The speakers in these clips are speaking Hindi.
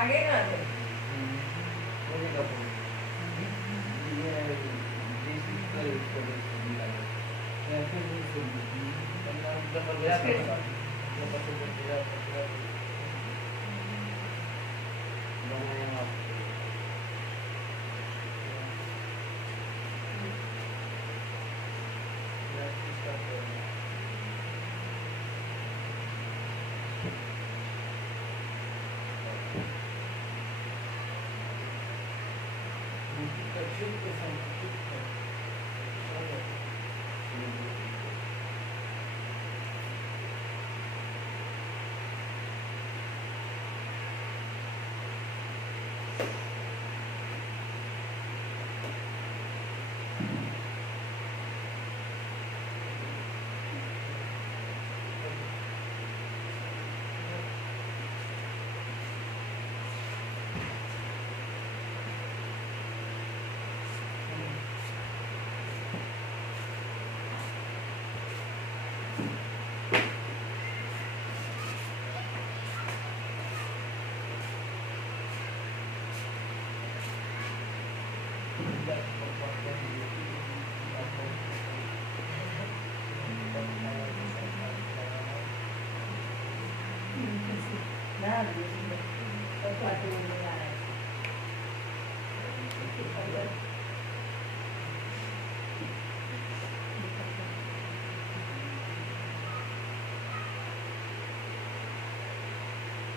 आगे ना दे होने का फोन ये देसी का यूज कर निकालो या फिर जबरदस्त बनाया आप ना दे तो पार्टी में आ रहा है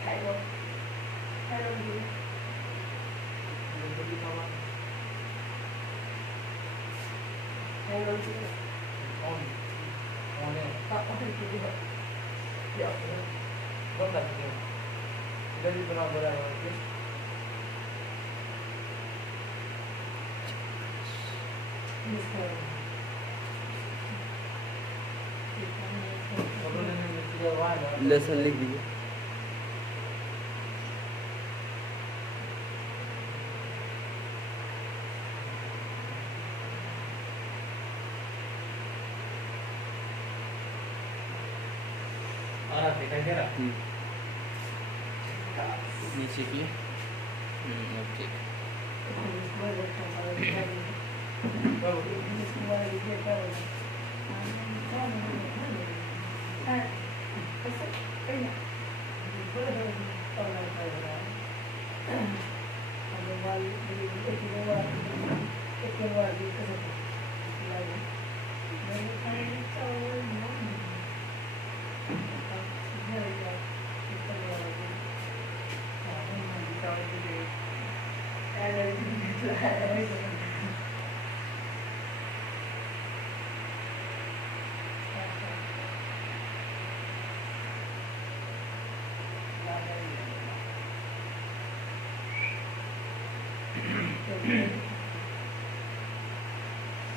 हेलो हेलो हेलो ऑन है बंद कर दो इधर भी बना बड़ा है ओके लेसन लिख दीजिए। आ रहा दिखाई दे रहा नीचे की ओके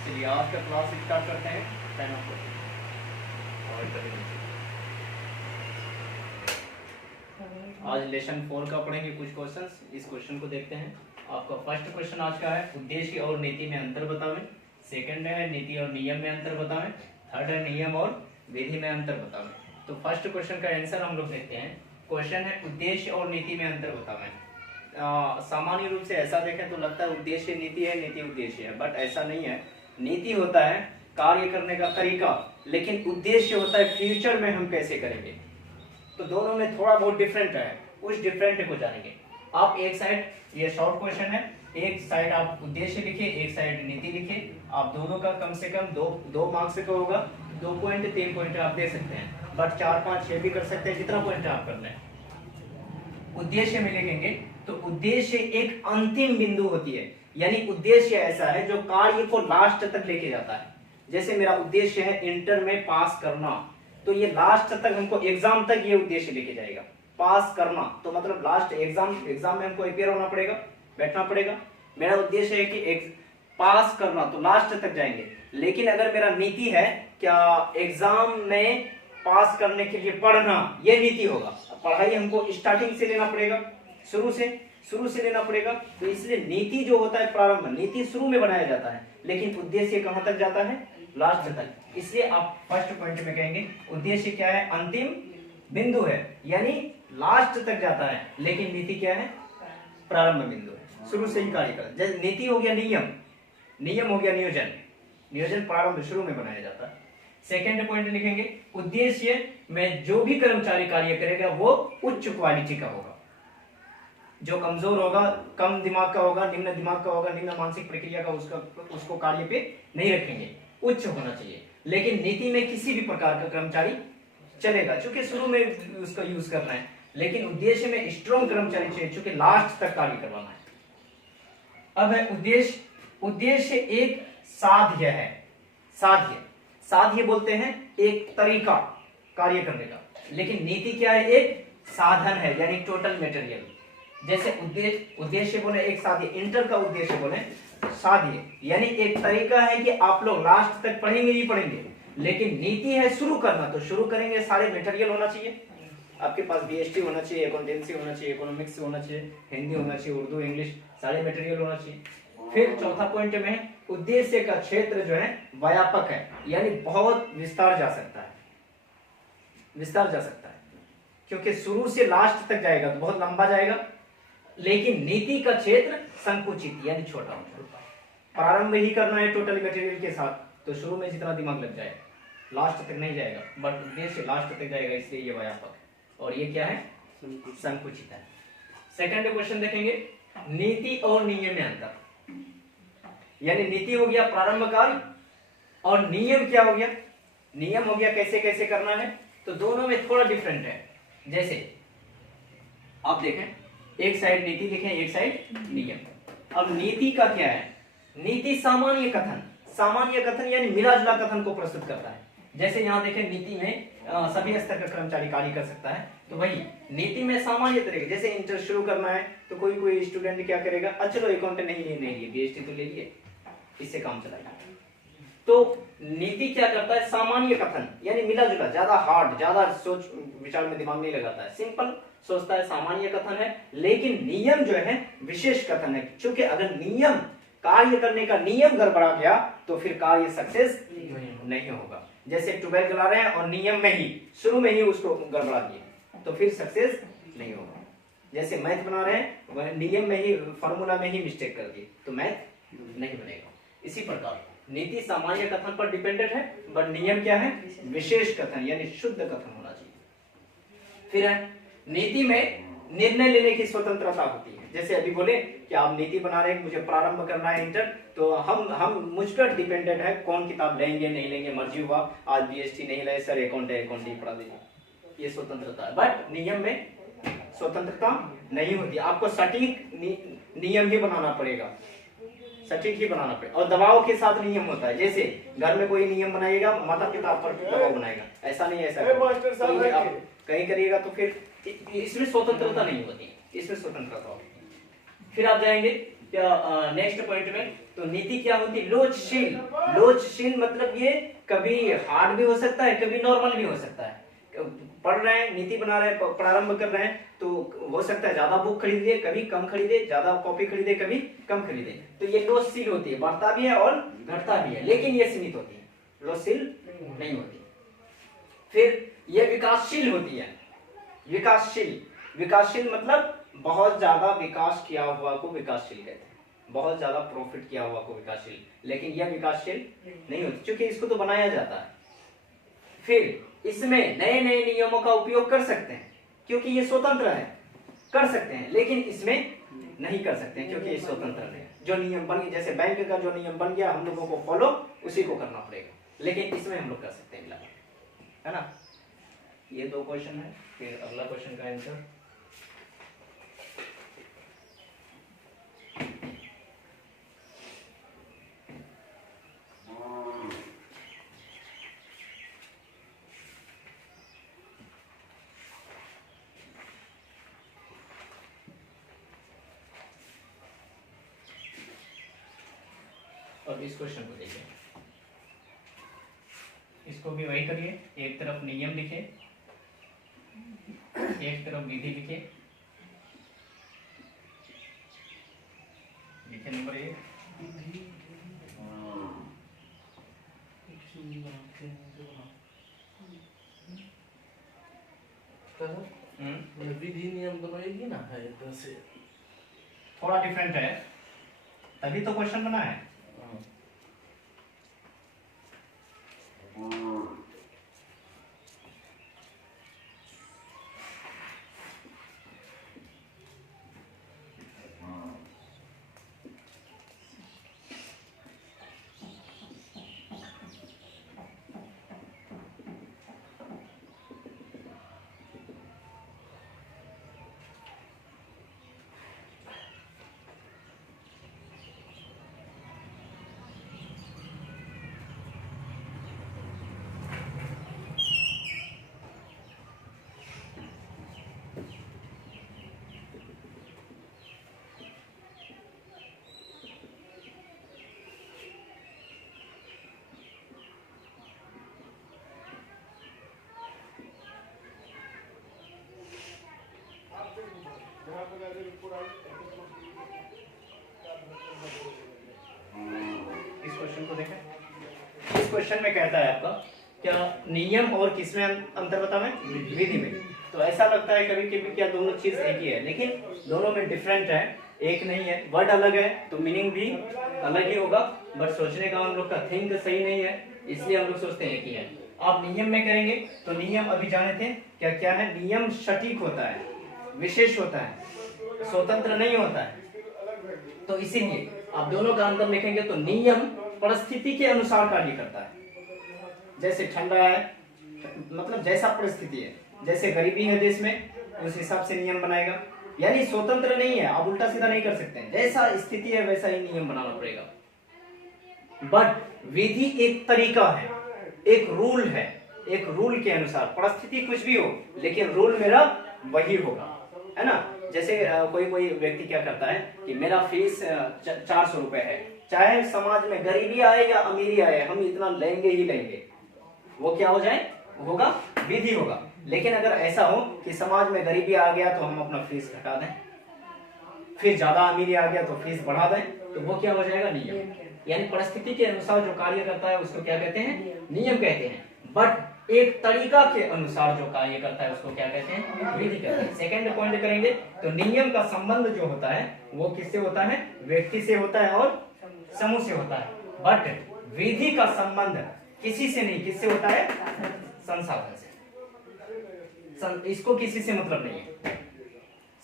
चलिए आज का क्लास स्टार्ट करते हैं टाइम ऑफ आज लेसन 4 का पढ़ेंगे कुछ क्वेश्चंस। इस क्वेश्चन को देखते हैं। आपका फर्स्ट क्वेश्चन आज का है उद्देश्य और नीति में अंतर बतावें। सेकंड है नीति और नियम में अंतर बतावें। थर्ड है नियम और विधि में अंतर बतावें। तो फर्स्ट क्वेश्चन का आंसर हम लोग देखते हैं। क्वेश्चन है उद्देश्य और नीति में अंतर बतावें। सामान्य रूप से ऐसा देखें तो लगता है उद्देश्य नीति है, नीति उद्देश्य है, बट ऐसा नहीं है। नीति होता है कार्य करने का तरीका, लेकिन उद्देश्य होता है फ्यूचर में हम कैसे करेंगे। तो दोनों में थोड़ा बहुत डिफरेंट है, उस डिफरेंट को जानेंगे। आप एक साइड, ये शॉर्ट क्वेश्चन है, एक साइड आप उद्देश्य लिखिए, एक साइड नीति लिखिए। आप दोनों का कम से कम दो मार्क्स का होगा। 2 पॉइंट 3 पॉइंट आप दे सकते हैं, बट 4 5 6 भी कर सकते हैं, जितना पॉइंट आप करना है। उद्देश्य में लिखेंगे तो उद्देश्य एक अंतिम बिंदु होती है, यानी उद्देश्य ऐसा है जो कार्य को लास्ट तक लेके जाता है। जैसे मेरा उद्देश्य है इंटर में पास करना, तो ये लास्ट तक हमको एग्जाम तक ये उद्देश्य लेके जाएगा। पास करना तो मतलब लास्ट एग्जाम में हमको अपियर होना पड़ेगा, बैठना पड़ेगा। मेरा उद्देश्य है कि पास करना, तो लास्ट तक जाएंगे। लेकिन अगर मेरा नीति है क्या एग्जाम में पास करने के लिए पढ़ना, ये नीति होगा। पढ़ाई हमको स्टार्टिंग से लेना पड़ेगा, शुरू से लेना पड़ेगा। तो इसलिए नीति जो होता है प्रारंभ, नीति शुरू में बनाया जाता है, लेकिन उद्देश्य कहां तक जाता है, लास्ट तक। इसलिए आप फर्स्ट पॉइंट में कहेंगे उद्देश्य क्या है, अंतिम बिंदु है, यानी लास्ट तक जाता है, लेकिन नीति क्या है, प्रारंभ बिंदु है, शुरू से ही कार्य कर। जैसे नीति हो गया नियम, नियम हो गया नियोजन, नियोजन प्रारंभ शुरू में बनाया जाता है। सेकेंड पॉइंट लिखेंगे, उद्देश्य में जो भी कर्मचारी कार्य करेगा वो उच्च क्वालिटी का होगा। जो कमजोर होगा, कम दिमाग का होगा, निम्न दिमाग का होगा, निम्न मानसिक प्रक्रिया का, उसको कार्य पे नहीं रखेंगे, उच्च होना चाहिए। लेकिन नीति में किसी भी प्रकार का कर्मचारी चलेगा, चूंकि शुरू में उसका यूज करना है। लेकिन उद्देश्य में स्ट्रॉन्ग कर्मचारी चाहिए, चूंकि लास्ट तक कार्य करवाना है। अब है उद्देश्य, उद्देश्य एक साध्य है, साध्य, साध्य बोलते हैं एक तरीका कार्य करने का, लेकिन नीति क्या है, एक साधन है, यानी टोटल मटेरियल। जैसे उद्देश्य बोले एक साध्य, इंटर का उद्देश्य बोले साध्य, यानी एक तरीका है कि आप लोग लास्ट तक पढ़ेंगे ही पढ़ेंगे। लेकिन नीति है शुरू करना, तो शुरू करेंगे, सारे मटेरियल होना चाहिए आपके पास, बीएसटी होना चाहिए, अकाउंटेंसी होना चाहिए, इकोनॉमिक्स होना चाहिए, हिंदी होना चाहिए, उर्दू, इंग्लिश, सारे मटेरियल होना चाहिए। फिर चौथा पॉइंट में उद्देश्य का क्षेत्र जो है व्यापक है, यानी बहुत विस्तार जा सकता है, विस्तार जा सकता है, क्योंकि शुरू से लास्ट तक जाएगा तो बहुत लंबा जाएगा। लेकिन नीति का क्षेत्र संकुचित यानी छोटा होता है, प्रारंभ ही करना है टोटल मटेरियल के साथ, तो शुरू में जितना दिमाग लग जाए लास्ट तक नहीं जाएगा, बट उद्देश्य लास्ट तक जाएगा, इसलिए ये व्यापक है। और ये क्या है, संकुचित है। सेकंड क्वेश्चन देखेंगे, नीति और नियम में अंतर, यानी नीति हो गया प्रारंभ कार्य और नियम क्या हो गया, नियम हो गया कैसे कैसे करना है, तो दोनों में थोड़ा डिफरेंट है। जैसे आप देखें, एक साइड नीति लिखें, एक साइड नियम। अब नीति का क्या है, नीति सामान्य कथन, सामान्य कथन यानी मिला जुला कथन को प्रस्तुत करता है। जैसे यहाँ देखें, नीति में सभी स्तर का कर्मचारी कार्य कर सकता है, तो वही नीति में सामान्य तरीके, जैसे इंटर शुरू करना है तो कोई स्टूडेंट क्या करेगा, चलो अकाउंटेंट नहीं लिए, बीएसटी तो ले लिए, इससे काम चलाएगा। तो नीति क्या करता है, सामान्य कथन यानी मिला जुला, ज्यादा हार्ड, ज्यादा सोच विचार में दिमाग नहीं लगाता है, सिंपल सोचता है, सामान्य कथन है। लेकिन नियम जो है विशेष कथन है, क्योंकि अगर नियम, कार्य करने का नियम गड़बड़ा गया तो फिर कार्य सक्सेस नहीं होगा। जैसे ट्यूबवेल चला रहे हैं और नियम में ही शुरू में ही उसको गड़बड़ा दिए तो फिर सक्सेस नहीं होगा। जैसे मैथ बना रहे हैं, नियम में ही, फॉर्मूला में ही मिस्टेक कर दिए तो मैथ नहीं बनेगा। इसी प्रकार नीति सामान्य कथन पर डिपेंडेंट है, बट नियम क्या है, विशेष कथन यानी शुद्ध कथन होना चाहिए। फिर है, नीति में निर्णय लेने की स्वतंत्रता होती है। जैसे अभी बोले कि आप नीति बना रहे हैं, मुझे प्रारंभ करना है इंटर, तो हम मुझ पर डिपेंडेंट है, कौन किताब लेंगे नहीं लेंगे, मर्जी हुआ, आज बीएसटी नहीं लाए सर, अकाउंट है, अकाउंट ही पढ़ा दीजिए, ये स्वतंत्रता है। बट नियम में स्वतंत्रता नहीं होती, आपको सटीक नियम ही बनाना पड़ेगा, सटीक ही बनाना पड़ेगा, और दबाव के साथ नियम होता है। जैसे घर में कोई नियम बनाएगा, माता पिता पर दबाव बनाएगा, ऐसा नहीं, ऐसा आप कहीं करिएगा तो फिर इसमें स्वतंत्रता नहीं होती, इसमें स्वतंत्रता होती है। फिर आप जाएंगे क्या नेक्स्ट पॉइंट में, तो नीति क्या होती है, लोचशील। लोचशील मतलब ये कभी हार्ड भी हो सकता है, कभी नॉर्मल भी हो सकता है। पढ़ रहे हैं, नीति बना रहे हैं, प्रारंभ कर रहे हैं, तो हो सकता है ज्यादा बुक खरीदे, कभी कम खरीदे, ज्यादा कॉपी खरीदे, कभी कम खरीदे, तो ये लोचशील होती है, बढ़ता भी है और घटता भी है, लेकिन ये सीमित होती है, लोचशील नहीं होती। फिर ये विकासशील होती है, विकासशील, विकासशील मतलब बहुत ज्यादा विकास किया हुआ को विकासशील कहते हैं, बहुत ज्यादा प्रॉफिट किया हुआ को विकासशील, लेकिन यह विकासशील नहीं होती, क्योंकि इसको तो बनाया जाता है। फिर इसमें नए नए नियमों का उपयोग कर सकते हैं, क्योंकि ये स्वतंत्र है, कर सकते हैं, लेकिन इसमें नहीं कर सकते हैं, क्योंकि ये स्वतंत्र नहीं है। जो नियम बन गया, जैसे बैंक का जो नियम बन गया, हम लोगों को फॉलो उसी को करना पड़ेगा, लेकिन इसमें हम लोग कर सकते हैं, मिला है ना। ये दो क्वेश्चन है, फिर अगला क्वेश्चन का आंसर। और इस क्वेश्चन को देखिए, इसको भी वही करिए, एक तरफ नियम लिखे, एक तरफ विधि लिखे, लिखे नंबर 1, विधि नियम बनाएगी ना है इधर से थोड़ा डिफरेंट है, तभी तो क्वेश्चन बना है। इस क्वेश्चन को देखें। इस क्वेश्चन में कहता है आपका क्या नियम और किसमें अंतर बतावें, विधि में। तो ऐसा लगता है कभी कभी क्या दोनों चीज एक ही है, लेकिन दोनों में डिफरेंट है, एक नहीं है। वर्ड अलग है तो मीनिंग भी अलग ही होगा, बट सोचने का हम लोग का थिंक सही नहीं है, इसलिए हम लोग सोचते हैं एक ही है। आप नियम में करेंगे तो नियम अभी जाने थे क्या क्या है। नियम सटीक होता है, विशेष होता है, स्वतंत्र नहीं होता है। तो इसीलिए आप दोनों का अंतर लिखेंगे तो नियम परिस्थिति के अनुसार कार्य करता है। जैसे ठंडा है, मतलब जैसा परिस्थिति है, जैसे गरीबी है देश में उस हिसाब से नियम बनाएगा, यानी स्वतंत्र नहीं है, आप उल्टा सीधा नहीं कर सकते हैं। जैसा स्थिति है वैसा ही नियम बनाना पड़ेगा। बट विधि एक तरीका है, एक रूल है, एक रूल के अनुसार परिस्थिति कुछ भी हो लेकिन रूल मेरा वही होगा, है ना। जैसे कोई व्यक्ति क्या करता है कि मेरा फीस 400 रुपए है, चाहे समाज में गरीबी आए या अमीरी आए हम इतना लेंगे ही लेंगे, वो क्या हो जाए, होगा विधि होगा। लेकिन अगर ऐसा हो कि समाज में गरीबी आ गया तो हम अपना फीस घटा दें, फिर ज्यादा अमीरी आ गया तो फीस बढ़ा दें, तो वो क्या हो जाएगा, नियम। यानी परिस्थिति के अनुसार जो कार्य करता है उसको क्या कहते हैं, नियम कहते हैं। बट एक तरीका के अनुसार जो कार्य करता है उसको क्या कहते हैं, विधि कहते हैं। सेकंड पॉइंट करेंगे तो नियम का संबंध जो होता है वो किससे होता है, व्यक्ति से होता है और समूह से होता है। बट विधि का संबंध किसी से नहीं, किससे होता है, संसाधन से। इसको किसी से मतलब नहीं है,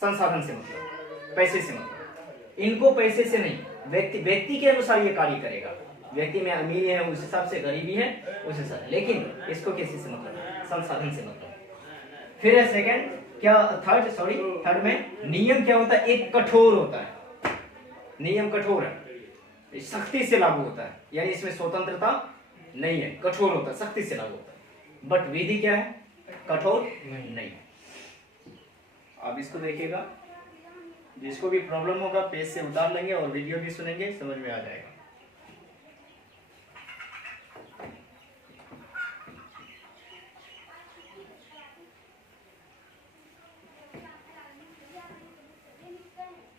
संसाधन से मतलब, पैसे से मतलब। इनको पैसे से नहीं, व्यक्ति के अनुसार ये कार्य करेगा। व्यक्ति में अमीरी है उस हिसाब से, गरीबी है उस हिसाब से, लेकिन इसको किसी से मतलब, संसाधन से मतलब। फिर है सेकंड, क्या थर्ड में नियम क्या होता है, एक कठोर होता है। नियम कठोर है, सख्ती से लागू होता है, यानी इसमें स्वतंत्रता नहीं है, कठोर होता है, सख्ती से लागू होता है। बट विधि क्या है, कठोर नहीं। आप इसको देखिएगा, जिसको भी प्रॉब्लम होगा पेज से उतार लेंगे और वीडियो भी सुनेंगे, समझ में आ जाएगा।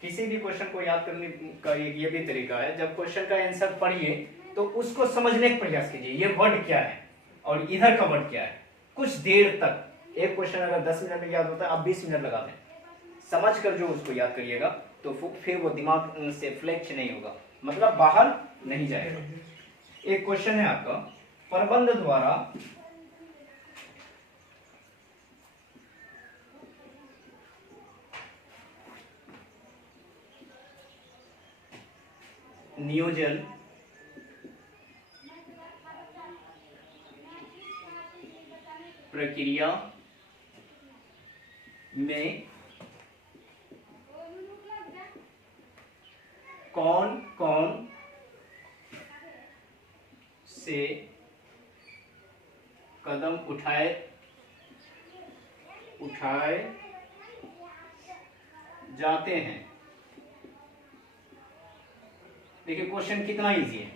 किसी भी क्वेश्चन को याद करने का ये भी तरीका है, जब क्वेश्चन का आंसर पढ़िए तो उसको समझने का प्रयास कीजिए, ये वर्ड क्या है और इधर का वर्ड क्या है। कुछ देर तक एक क्वेश्चन अगर 10 मिनट में याद होता है, आप 20 मिनट लगा दें, समझ कर जो उसको याद करिएगा तो फिर वो दिमाग से फ्लैक्च नहीं होगा, मतलब बाहर नहीं जाएगा। एक क्वेश्चन है आपका, प्रबंध द्वारा नियोजन प्रक्रिया में कौन कौन से कदम उठाए जाते हैं। देखिए क्वेश्चन कितना इजी है,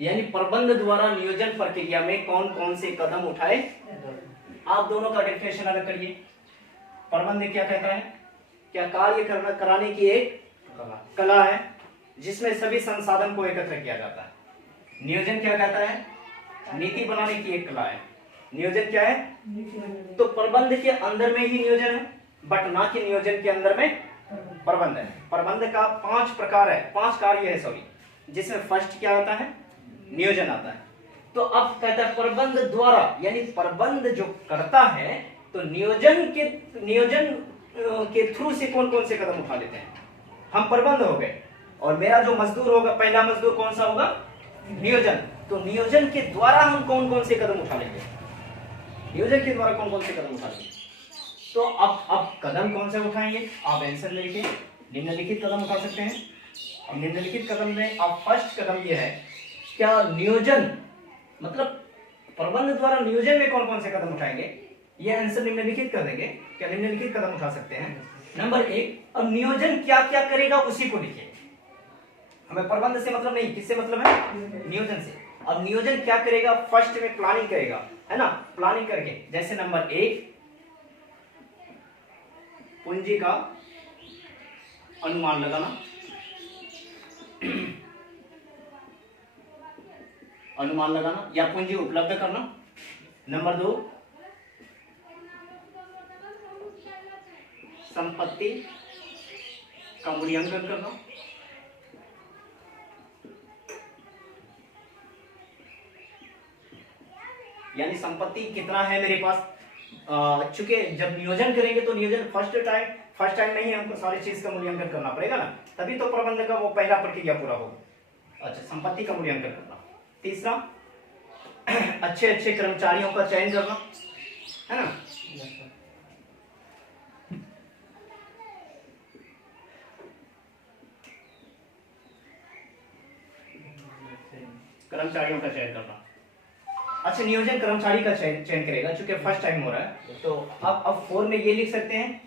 यानी प्रबंध द्वारा नियोजन प्रक्रिया में कौन कौन से कदम उठाए। आप दोनों का डेफिनेशन अलग करिए। प्रबंध क्या कहता है, क्या कार्य कराने की एक कला है जिसमें सभी संसाधन को एकत्र किया जाता है। नियोजन क्या कहता है, नीति बनाने की एक कला है नियोजन क्या है? तो प्रबंध के अंदर में ही नियोजन है, बट ना कि नियोजन के अंदर में प्रबंध है। प्रबंध का 5 प्रकार है, 5 कार्य है सॉरी, जिसमें फर्स्ट क्या आता है? नियोजन आता है। तो अब कहता है प्रबंध द्वारा, यानी प्रबंध जो करता है, तो नियोजन के थ्रू से कौन कौन से कदम उठा लेते हैं? हम प्रबंध हो गए, और मेरा जो मजदूर होगा, पहला मजदूर कौन सा होगा? नियोजन। तो नियोजन के द्वारा हम कौन कौन से कदम उठा लेंगे? नियोजन के द्वारा कौन कौन से कदम उठा लेंगे? तो अब कदम कौन से उठाएंगे? आप आंसर लेके निम्नलिखित कदम उठा सकते हैं। अब निम्नलिखित कदम में अब फर्स्ट कदम ये है, क्या नियोजन मतलब प्रबंध द्वारा नियोजन में कौन कौन से कदम उठाएंगे? ये आंसर निम्नलिखित कर देंगे। क्या निम्नलिखित कदम उठा सकते हैं? नंबर 1, अब नियोजन क्या क्या करेगा उसी को लिखिए। हमें प्रबंध से मतलब नहीं, किससे मतलब है? नियोजन से। अब नियोजन क्या करेगा? फर्स्ट में प्लानिंग करेगा, है ना? प्लानिंग करके, जैसे नंबर 1, पूंजी का अनुमान लगाना, अनुमान लगाना या पूंजी उपलब्ध करना। नंबर 2, संपत्ति का मूल्यांकन करना। यानी संपत्ति कितना है मेरे पास, चूंकि जब नियोजन करेंगे तो नियोजन फर्स्ट टाइम नहीं है, हमको सारी चीज का मूल्यांकन करना पड़ेगा ना, तभी तो प्रबंध का वो पहला प्रक्रिया पूरा होगा। अच्छा, संपत्ति का मूल्यांकन करना। तीसरा, अच्छे अच्छे कर्मचारियों का चयन करना, है ना? कर्मचारियों का चयन करना। अच्छा, नियोजन कर्मचारी का चयन करेगा, चूंकि फर्स्ट टाइम हो रहा है। तो अब 4 में ये लिख सकते हैं,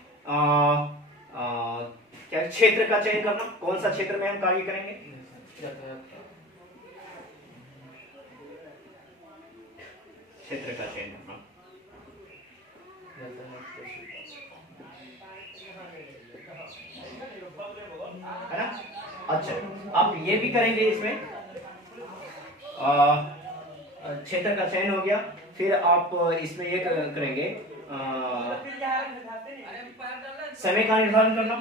क्या क्षेत्र का चयन करना, कौन सा क्षेत्र में हम कार्य करेंगे? क्षेत्र का चयन करना, है ना? अच्छा, आप ये भी करेंगे इसमें, क्षेत्र का चयन हो गया। फिर आप इसमें ये करेंगे, समय का निर्धारण करना।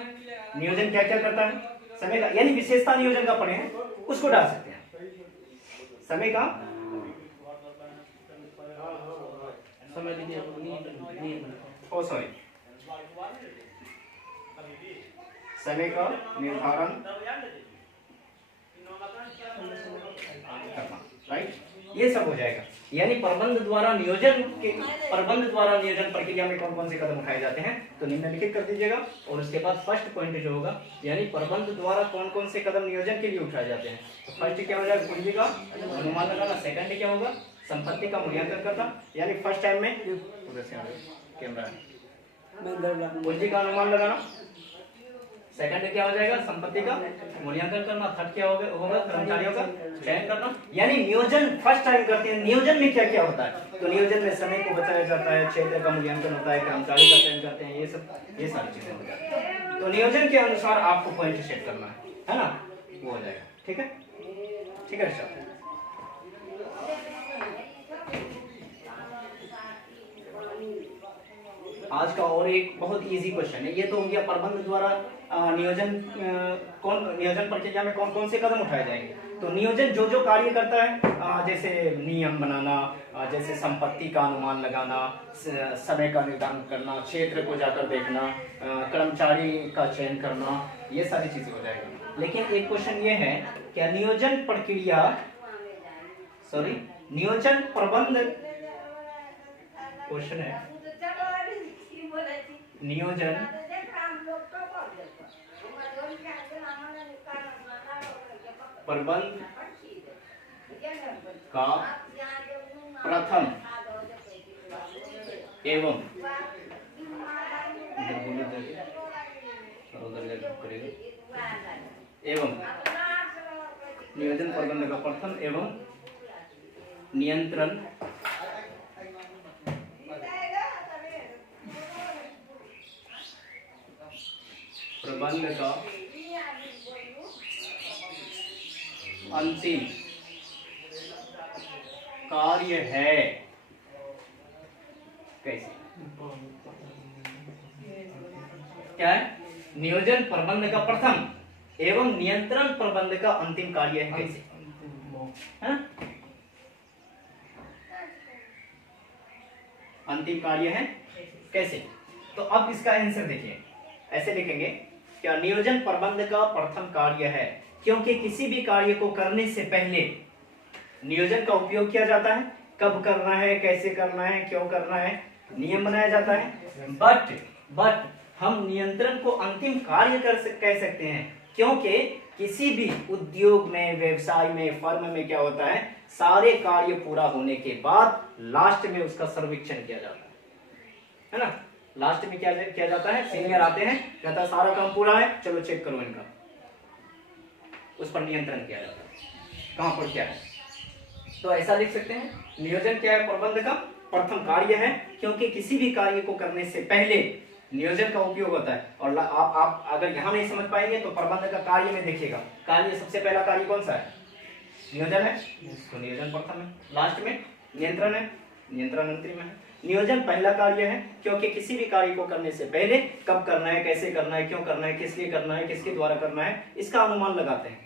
नियोजन क्या क्या करता है? समय का, यानी विशेषता नियोजन का पढ़े हैं, उसको डाल सकते हैं। समय का, समय का निर्धारण करना, राइट? ये सब हो जाएगा। यानी प्रबंध द्वारा नियोजन प्रक्रिया में कौन कौन से कदम उठाए जाते हैं, तो निम्नलिखित कर दीजिएगा। और उसके बाद फर्स्ट पॉइंट जो होगा, यानी प्रबंध द्वारा कौन कौन से कदम नियोजन के लिए उठाए जाते हैं। तो फर्स्ट क्या हो जाएगा? पूंजी का अनुमान लगाना। सेकंड क्या होगा? संपत्ति का मूल्यांकन करना, यानी फर्स्ट टाइम में कैमरा पूंजी का अनुमान लगाना। सेकंड क्या हो जाएगा? संपत्ति का मूल्यांकन करना। थर्ड क्या होगा? कर्मचारियों का चयन करना। यानी नियोजन फर्स्ट टाइम करते हैं। नियोजन में क्या क्या होता है? तो नियोजन में समय को बचाया जाता है, क्षेत्र का मूल्यांकन होता है, कर्मचारी का चयन करते हैं, ये सारी चीजें हो जाती है। तो नियोजन के अनुसार आपको पॉइंट सेट करना है ना? वो हो जाएगा। ठीक है, ठीक है सर। आज का और एक बहुत इजी क्वेश्चन है। ये तो हो गया प्रबंध द्वारा नियोजन प्रक्रिया में कौन कौन से कदम उठाए जाएंगे। तो नियोजन जो जो कार्य करता है, जैसे नियम बनाना, जैसे संपत्ति का अनुमान लगाना, समय का निर्धारण करना, क्षेत्र को जाकर देखना, कर्मचारी का चयन करना, ये सारी चीजें हो जाएगा। लेकिन एक क्वेश्चन ये है, क्या नियोजन प्रक्रिया नियोजन प्रबंध क्वेश्चन है, नियोजन प्रबंध का प्रथम एवं नियोजन प्रबंध का प्रथम एवं नियंत्रण प्रबंध का अंतिम कार्य है। कैसे? क्या है? नियोजन प्रबंध का प्रथम एवं नियंत्रण प्रबंध का अंतिम कार्य है कैसे? है ना? अंतिम कार्य है कैसे? तो अब इसका आंसर देखिए, ऐसे लिखेंगे क्या नियोजन प्रबंध का प्रथम कार्य है, क्योंकि किसी भी कार्य को करने से पहले नियोजन का उपयोग किया जाता है। कब करना है, कैसे करना है, क्यों करना है, नियम बनाया जाता है। बट हम नियंत्रण को अंतिम कार्य कह सकते हैं, क्योंकि किसी भी उद्योग में, व्यवसाय में, फर्म में क्या होता है, सारे कार्य पूरा होने के बाद लास्ट में उसका सर्वेक्षण किया जाता है ना? लास्ट में क्या किया जाता है? सीनियर आते हैं, कहता है सारा काम पूरा है, चलो चेक करो इनका, उस पर नियंत्रण किया जाता है, कहां पर क्या है। तो ऐसा लिख सकते हैं, नियोजन क्या है? प्रबंध का प्रथम कार्य है, क्योंकि किसी भी कार्य को करने से पहले नियोजन का उपयोग होता है। और आप अगर यहां नहीं समझ पाएंगे तो प्रबंध का कार्य में देखिएगा, कार्य सबसे पहला कार्य कौन सा है? नियोजन है, तो नियोजन प्रथम है। लास्ट में नियंत्रण है, नियंत्रण अंतिम है। नियोजन पहला कार्य है, क्योंकि किसी भी कार्य को करने से पहले कब करना है, कैसे करना है, क्यों करना है, किस लिए करना है, किसके द्वारा करना है, इसका अनुमान लगाते हैं,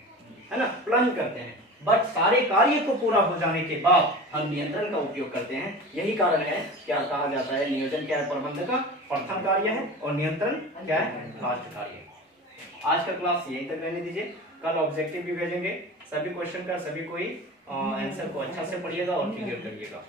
है ना, प्लानिंग करते हैं। बट सारे कार्य को पूरा हो जाने के बाद हम नियंत्रण का उपयोग करते हैं। यही कारण है क्या कहा जाता है, नियोजन क्या है? प्रबंध का प्रथम कार्य है और नियंत्रण क्या है? लास्ट कार्य है। आज का क्लास यहीं तक रहने दीजिए, कल ऑब्जेक्टिव भी भेजेंगे। सभी क्वेश्चन का सभी कोई आंसर को अच्छा से पढ़िएगा और क्लियर करिएगा।